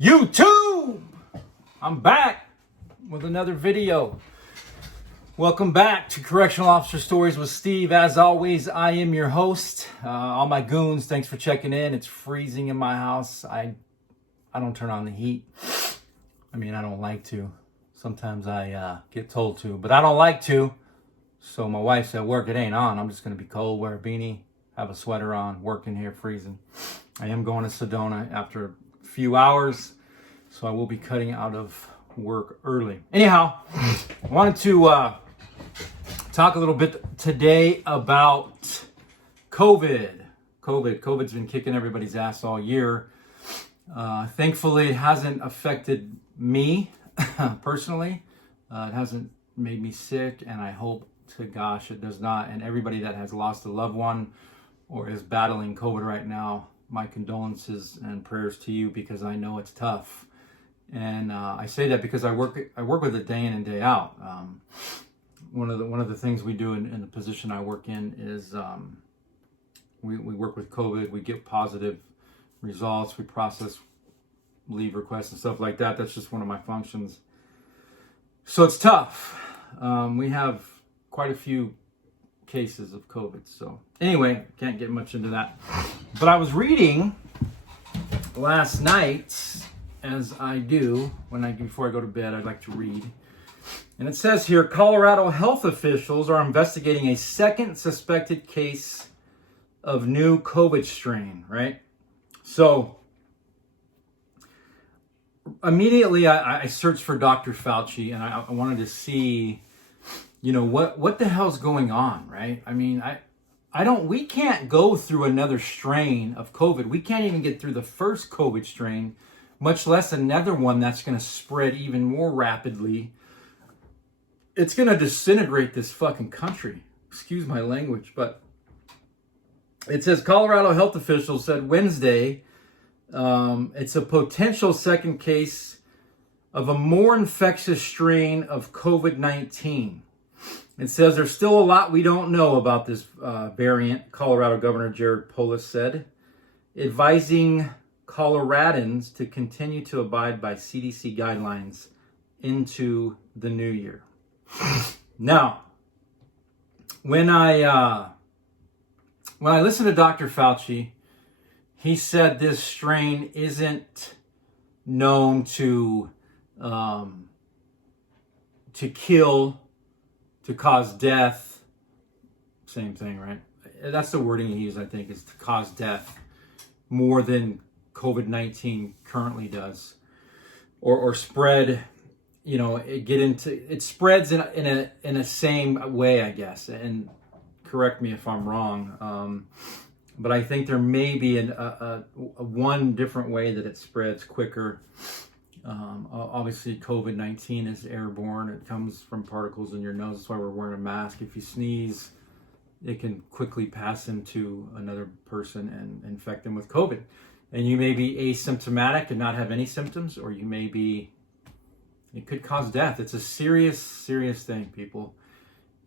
YouTube! I'm back with another video. Welcome back to Correctional Officer Stories with Steve. As always, I am your host. All my goons, thanks for checking in. It's freezing in my house. I don't turn on the heat. I mean, I don't like to. Sometimes I get told to, but I don't like to. So my wife's at work, it ain't on. I'm just going to be cold, wear a beanie, have a sweater on, working here, freezing. I am going to Sedona after a few hours, so I will be cutting out of work early. Anyhow, I wanted to talk a little bit today about COVID. COVID's been kicking everybody's ass all year. Thankfully, it hasn't affected me personally. It hasn't made me sick, and I hope to gosh it does not. And everybody that has lost a loved one or is battling COVID right now, my condolences and prayers to you, because I know it's tough. And I say that because I work with it day in and day out. One of the things we do in the position I work in is we work with COVID. We get positive results. We process leave requests and stuff like that. That's just one of my functions. So it's tough. We have quite a few cases of COVID. So anyway, can't get much into that. But I was reading last night, as I do before I go to bed. I like to read. And it says here, Colorado health officials are investigating a second suspected case of new COVID strain, right? So immediately I searched for Dr. Fauci, and I wanted to see, what the hell's going on, right? I mean, we can't go through another strain of COVID. We can't even get through the first COVID strain, much less another one that's going to spread even more rapidly. It's going to disintegrate this fucking country. Excuse my language, but it says Colorado health officials said Wednesday it's a potential second case of a more infectious strain of COVID-19. It says there's still a lot we don't know about this variant, Colorado Governor Jared Polis said, advising Coloradans to continue to abide by CDC guidelines into the new year. Now, when I listened to Dr. Fauci, he said this strain isn't known to kill, to cause death. Same thing, right? That's the wording he used, I think, is to cause death more than COVID-19 currently does, or spread. It spreads in a same way, I guess. And correct me if I'm wrong. But I think there may be a one different way that it spreads quicker. Obviously, COVID-19 is airborne. It comes from particles in your nose. That's why we're wearing a mask. If you sneeze, it can quickly pass into another person and infect them with COVID. And you may be asymptomatic and not have any symptoms, or it could cause death. It's a serious, serious thing, people.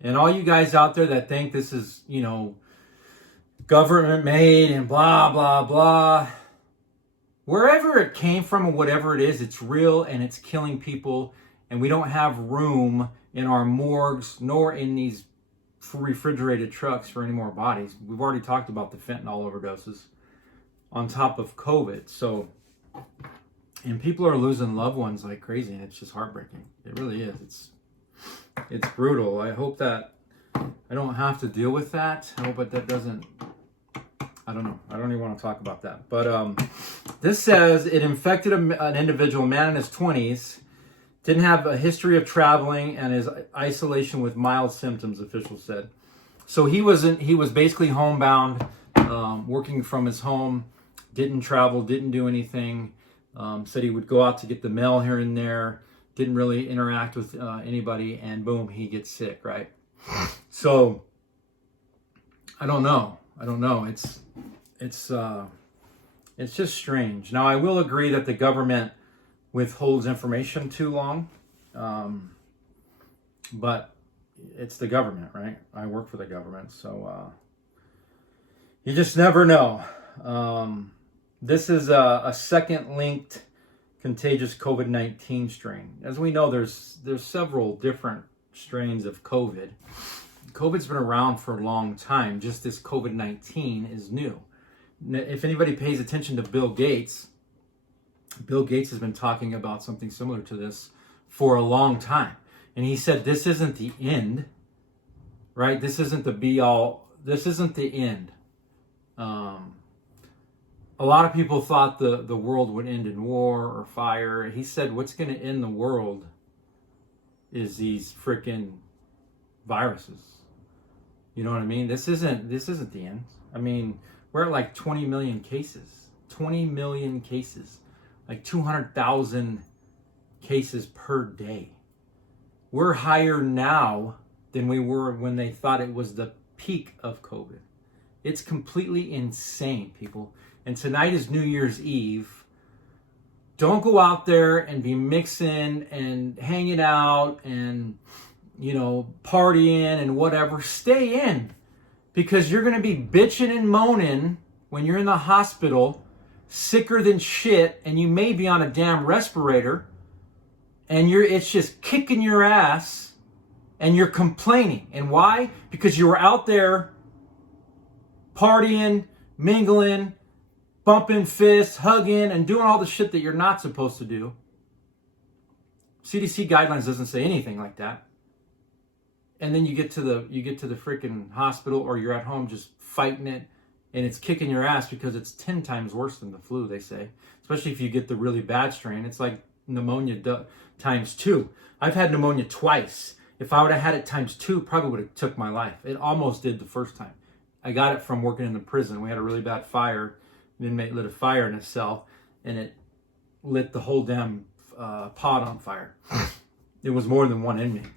And all you guys out there that think this is, government made and blah, blah, blah. Wherever it came from or whatever it is, it's real and it's killing people. And we don't have room in our morgues nor in these refrigerated trucks for any more bodies. We've already talked about the fentanyl overdoses on top of COVID. And people are losing loved ones like crazy, and it's just heartbreaking. It really is. It's brutal. I hope that I don't have to deal with that. I hope that doesn't. I don't know. I don't even want to talk about that. But this says it infected an individual, man in his 20s, didn't have a history of traveling, and his isolation with mild symptoms, officials said. So he was basically homebound, working from his home, didn't travel, didn't do anything. Said he would go out to get the mail here and there, didn't really interact with anybody, and boom, he gets sick, right? So I don't know. It's just strange. Now, I will agree that the government withholds information too long, but it's the government, right? I work for the government, so you just never know. This is a second linked contagious COVID-19 strain. As we know, there's several different strains of COVID. COVID's been around for a long time. Just this COVID-19 is new. If anybody pays attention to Bill Gates has been talking about something similar to this for a long time. And he said, this isn't the end, right? This isn't the be all. This isn't the end. A lot of people thought the world would end in war or fire. He said, what's going to end the world is these freaking viruses. You know what I mean? This isn't the end. I mean, we're at like 20 million cases. 20 million cases. Like 200,000 cases per day. We're higher now than we were when they thought it was the peak of COVID. It's completely insane, people. And tonight is New Year's Eve. Don't go out there and be mixing and hanging out and, partying and whatever. Stay in, because you're going to be bitching and moaning when you're in the hospital, sicker than shit, and you may be on a damn respirator, and it's just kicking your ass, and you're complaining. And why? Because you were out there partying, mingling, bumping fists, hugging, and doing all the shit that you're not supposed to do. CDC guidelines doesn't say anything like that. And then you get to the freaking hospital, or you're at home just fighting it, and it's kicking your ass because it's 10 times worse than the flu, they say. Especially if you get the really bad strain. It's like pneumonia times 2. I've had pneumonia twice. If I would have had it times 2, probably would have took my life. It almost did the first time. I got it from working in the prison. We had a really bad fire. An inmate lit a fire in his cell, and it lit the whole damn pod on fire. It was more than one inmate.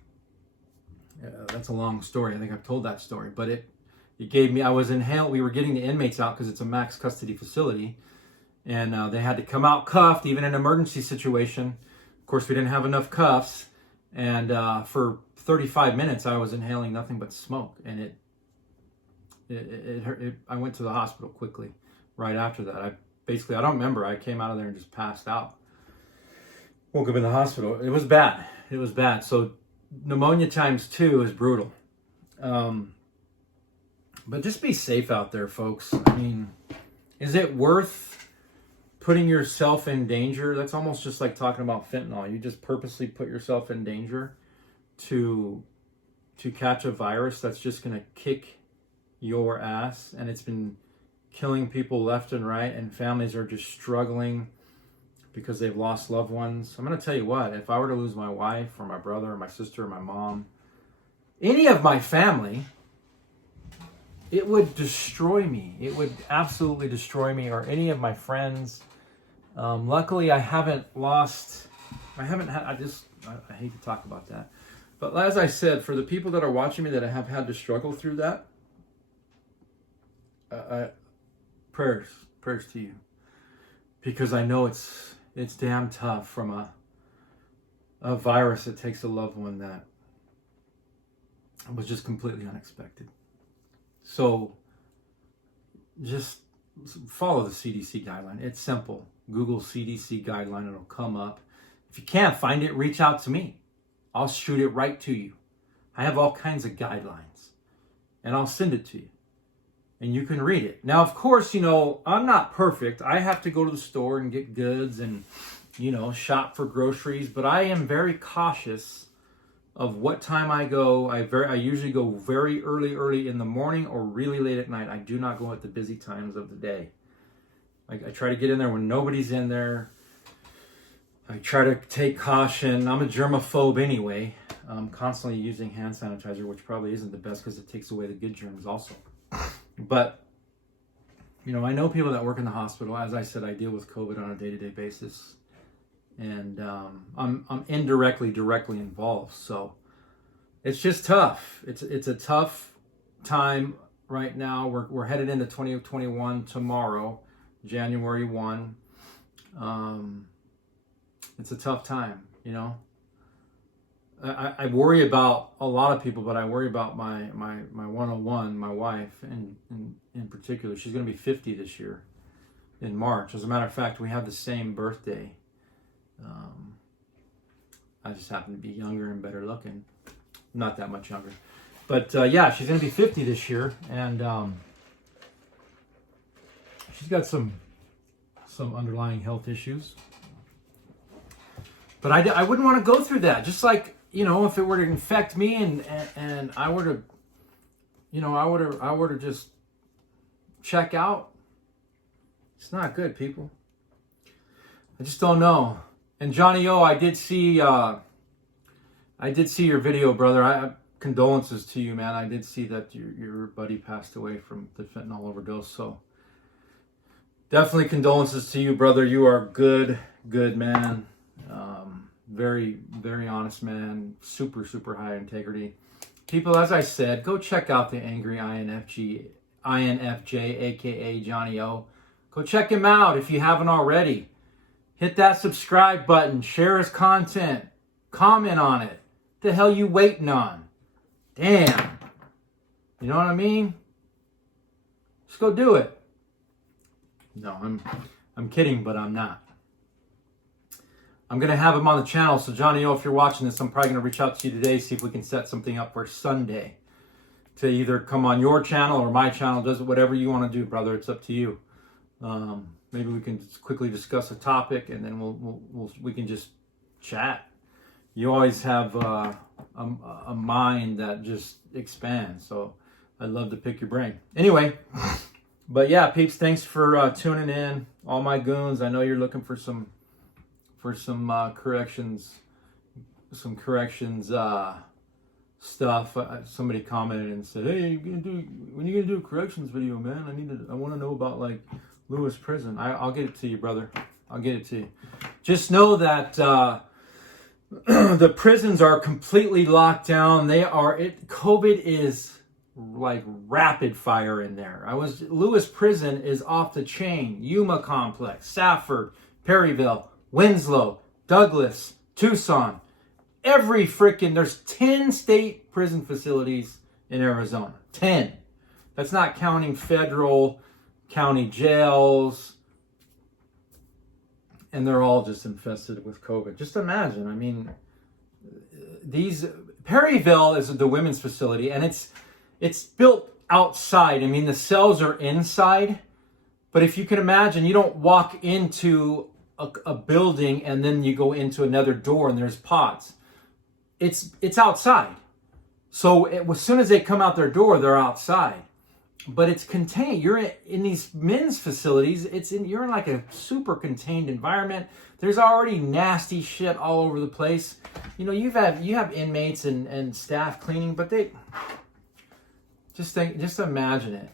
That's a long story. I think I've told that story. But it gave me, we were getting the inmates out because it's a max custody facility. And they had to come out cuffed, even in an emergency situation. Of course, we didn't have enough cuffs. And for 35 minutes, I was inhaling nothing but smoke. And it hurt. I went to the hospital quickly right after that. I don't remember. I came out of there and just passed out. Woke up in the hospital. It was bad. It was bad. So pneumonia times 2 is brutal. But just be safe out there, folks. I mean, is it worth putting yourself in danger? That's almost just like talking about fentanyl. You just purposely put yourself in danger to catch a virus that's just going to kick your ass. And it's been killing people left and right, and families are just struggling because they've lost loved ones. I'm going to tell you what, if I were to lose my wife or my brother or my sister or my mom, any of my family, it would destroy me. It would absolutely destroy me, or any of my friends. Luckily, I hate to talk about that. But as I said, for the people that are watching me that have had to struggle through that, prayers to you, because I know it's damn tough from a virus that takes a loved one that was just completely unexpected. So just follow the CDC guideline. It's simple. Google CDC guideline, it'll come up. If you can't find it, reach out to me. I'll shoot it right to you. I have all kinds of guidelines, and I'll send it to you. And you can read it. Now, of course, I'm not perfect. I have to go to the store and get goods and, shop for groceries. But I am very cautious of what time I go. I usually go very early in the morning or really late at night. I do not go at the busy times of the day. I try to get in there when nobody's in there. I try to take caution. I'm a germaphobe anyway. I'm constantly using hand sanitizer, which probably isn't the best because it takes away the good germs also. But, I know people that work in the hospital. As I said, I deal with COVID on a day-to-day basis. And I'm directly involved. So it's just tough. It's a tough time right now. We're headed into 2021 tomorrow, January 1. It's a tough time, I worry about a lot of people, but I worry about my 101, my wife, in particular. She's going to be 50 this year in March. As a matter of fact, we have the same birthday. I just happen to be younger and better looking. Not that much younger. But yeah, she's going to be 50 this year. And she's got some underlying health issues. But I wouldn't want to go through that. Just like, if it were to infect me and I were to, I were to just check out. It's not good, people. I just don't know. And Johnny O, I did see your video, brother. Condolences to you, man. I did see that your buddy passed away from the fentanyl overdose. So definitely condolences to you, brother. You are good man. Very, very honest man. Super, super high integrity. People, as I said, go check out the Angry INFJ, aka Johnny O. Go check him out if you haven't already. Hit that subscribe button, share his content, comment on it. What the hell you waiting on? Damn. You know what I mean? Just go do it. No, I'm kidding, but I'm not. I'm going to have him on the channel, so Johnny O, if you're watching this, I'm probably going to reach out to you today, see if we can set something up for Sunday to either come on your channel or my channel. Does whatever you want to do, brother. It's up to you. Maybe we can just quickly discuss a topic, and then we can just chat. You always have a mind that just expands, so I'd love to pick your brain. Anyway, but yeah, peeps, thanks for tuning in. All my goons, I know you're looking for some corrections, stuff. Somebody commented and said, "Hey, when are you gonna do a corrections video, man? I want to know about like Lewis Prison." I'll get it to you, brother. I'll get it to you. Just know that the prisons are completely locked down. COVID is like rapid fire in there. Lewis Prison is off the chain. Yuma Complex, Safford, Perryville, Winslow, Douglas, Tucson. There's 10 state prison facilities in Arizona. 10. That's not counting federal, county jails. And they're all just infested with COVID. Just imagine. I mean, Perryville is the women's facility, and it's built outside. I mean, the cells are inside. But if you can imagine, you don't walk into a building and then you go into another door and there's pods. It's outside. So as soon as they come out their door, they're outside. But it's contained. You're in these men's facilities. You're in like a super contained environment. There's already nasty shit all over the place. You have inmates and staff cleaning, but they just imagine it.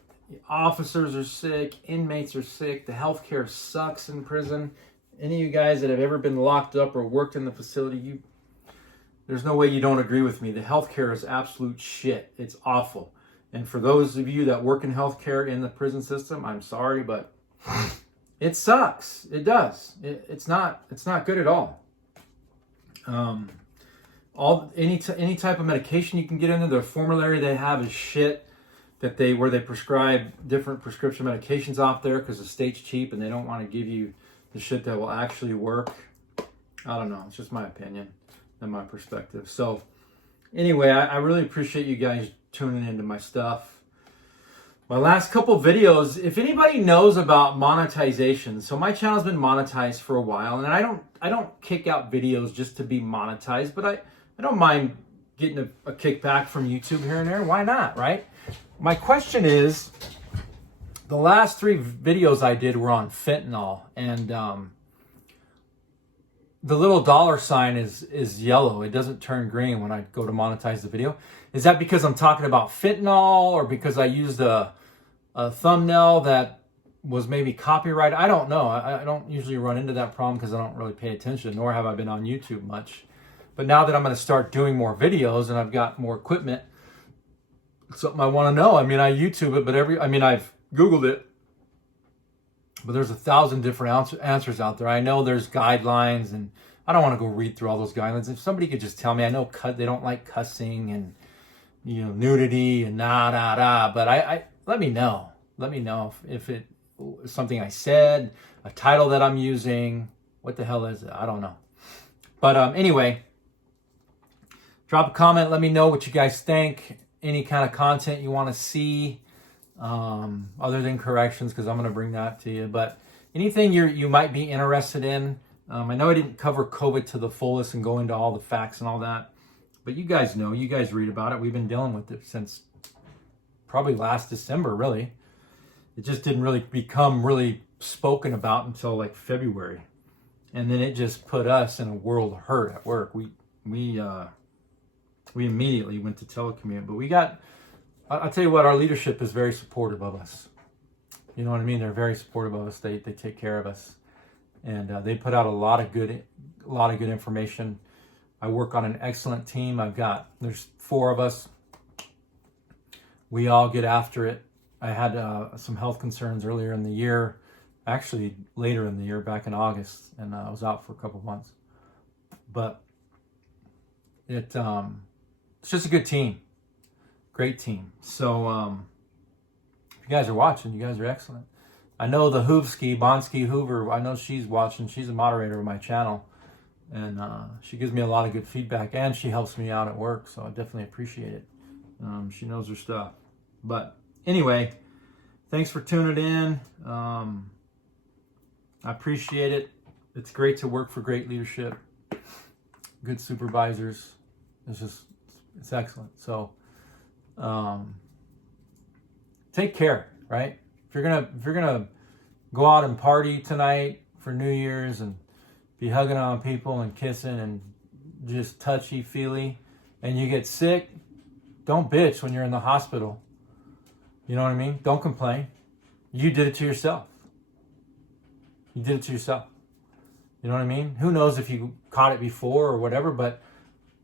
Officers are sick, inmates are sick, the healthcare sucks in prison. Any of you guys that have ever been locked up or worked in the facility, there's no way you don't agree with me. The healthcare is absolute shit. It's awful. And for those of you that work in healthcare in the prison system, I'm sorry, but it sucks. It does. It's not good at all. Any type of medication you can get into, the formulary they have is shit. Where they prescribe different prescription medications off there because the state's cheap and they don't want to give you the shit that will actually work. I don't know. It's just my opinion and my perspective. So anyway, I really appreciate you guys tuning into my stuff. My last couple videos, if anybody knows about monetization, so my channel's been monetized for a while, and I don't kick out videos just to be monetized, but I don't mind getting a kickback from YouTube here and there. Why not, right? My question is, the last 3 videos I did were on fentanyl, and the little dollar sign is yellow. It doesn't turn green when I go to monetize the video. Is that because I'm talking about fentanyl, or because I used a thumbnail that was maybe copyrighted? I don't know. I don't usually run into that problem because I don't really pay attention, nor have I been on YouTube much. But now that I'm going to start doing more videos and I've got more equipment, it's something I want to know. I mean, I YouTube it, but I've Googled it, but there's 1,000 different answers out there. I know there's guidelines, and I don't want to go read through all those guidelines. If somebody could just tell me, I know they don't like cussing and nudity and but let me know. Let me know if it is something I said, a title that I'm using. What the hell is it? I don't know. But anyway, drop a comment. Let me know what you guys think. Any kind of content you want to see other than corrections, because I'm going to bring that to you. But anything you might be interested in. I know I didn't cover COVID to the fullest and go into all the facts and all that. But you guys know. You guys read about it. We've been dealing with it since probably last December, really. It just didn't really become really spoken about until like February. And then it just put us in a world of hurt at work. We immediately went to telecommute. But I'll tell you what, our leadership is very supportive of us. You know what I mean? They're very supportive of us. They take care of us. And they put out a lot of good information. I work on an excellent team. There's 4 of us. We all get after it. I had some health concerns earlier in the year, actually later in the year, back in August, and I was out for a couple of months. But it's just a good team, great team. So if you guys are watching, you guys are excellent. I know the Bonsky Hoover, I know she's watching. She's a moderator of my channel, and she gives me a lot of good feedback, and she helps me out at work, so I definitely appreciate it. She knows her stuff. But anyway, thanks for tuning in. I appreciate it. It's great to work for great leadership, good supervisors. It's excellent. So take care, right? If you're gonna go out and party tonight for New Year's and be hugging on people and kissing and just touchy-feely, and you get sick, don't bitch when you're in the hospital. You know what I mean? Don't complain. You did it to yourself. You did it to yourself. You know what I mean? Who knows if you caught it before or whatever, but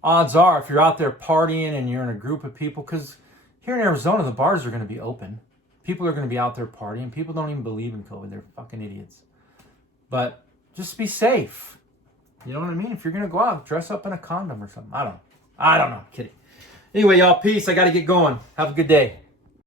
odds are if you're out there partying and you're in a group of people, because here in Arizona, the bars are going to be open. People are going to be out there partying. People don't even believe in COVID. They're fucking idiots. But just be safe. You know what I mean? If you're going to go out, dress up in a condom or something. I don't know. Kidding. Anyway, y'all, peace. I got to get going. Have a good day.